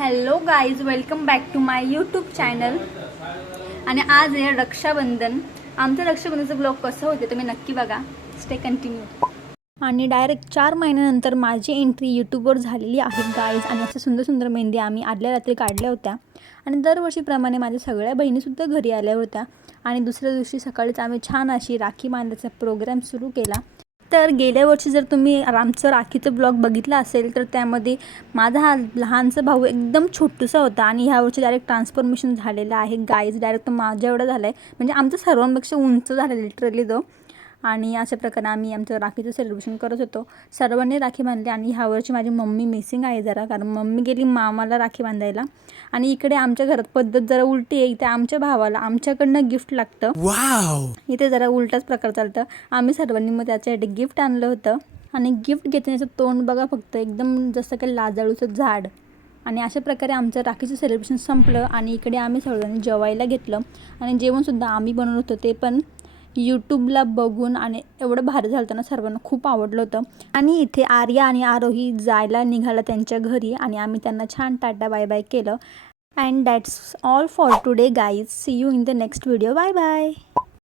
Hello guys, welcome back to my YouTube channel. आणि आज आहे रक्षाबंधन. आमचं रक्षाबंधनचं ब्लॉग कसं होते तुम्ही नक्की बघा. Stay continue. आणि डायरेक्ट 4 महिन्यानंतर माझी एंट्री यूट्यूबवर झालेली आहे गाईज. आणि अशा सुंदर सुंदर मेहंदी आम्ही आदल्या रात्री काढल्या होत्या. आणि दरवर्षीप्रमाणे माझ्या सगळ्या बहिणीसुद्धा घरी आल्या होत्या. आणि दुसऱ्या दिवशी सकाळीच आम्ही छान अशी राखी बांधायचा प्रोग्राम सुरू केला. तर गेल्या वर्षी जर तुम्ही आमचं राखीचं ब्लॉग बघितला असेल तर त्यामध्ये माझा हा लहानसा भाऊ एकदम छोटूसा होता. आणि ह्यावर्षी डायरेक्ट ट्रान्सफॉर्मेशन झालेलं आहे गाईज. डायरेक्ट तो माझ्या एवढा झाला आहे, म्हणजे आमचं सर्वांपेक्षा उंच झालं लिटरली तो. आणि अशा प्रकारे आम्ही आमचं राखीचं सेलिब्रेशन करत होतो. सर्वांनी राखी बांधली. आणि ह्यावर्षी माझी मम्मी मिसिंग आहे जरा, कारण मम्मी गेली मामाला राखी बांधायला. आणि इकडे आमच्या घरात पद्धत जरा उलटी आहे. इथे आमच्या भावाला आमच्याकडनं गिफ्ट लागतं. इथे जरा उलटाच प्रकार चालतं. आम्ही सर्वांनी मग त्याच्यासाठी गिफ्ट आणलं होतं. आणि गिफ्ट घेतल्याचं तोंड बघा फक्त, एकदम जसं काही लाजाळूचं झाड. आणि अशा प्रकारे आमचं राखीचं सेलिब्रेशन संपलं. आणि इकडे आम्ही सर्वांनी जेवायला घेतलं. आणि जेवणसुद्धा आम्ही बनवलं होतं, ते पण यूट्यूबला बघून. आणि एवढं भारी झालं ना, सर्वांना खूप आवडलं होतं. आणि इथे आर्या आणि आरोही जायला निघाला त्यांच्या घरी. आणि आम्ही त्यांना छान टाटा बाय बाय केलं. And that's all for today guys. See you in the next video. Bye bye.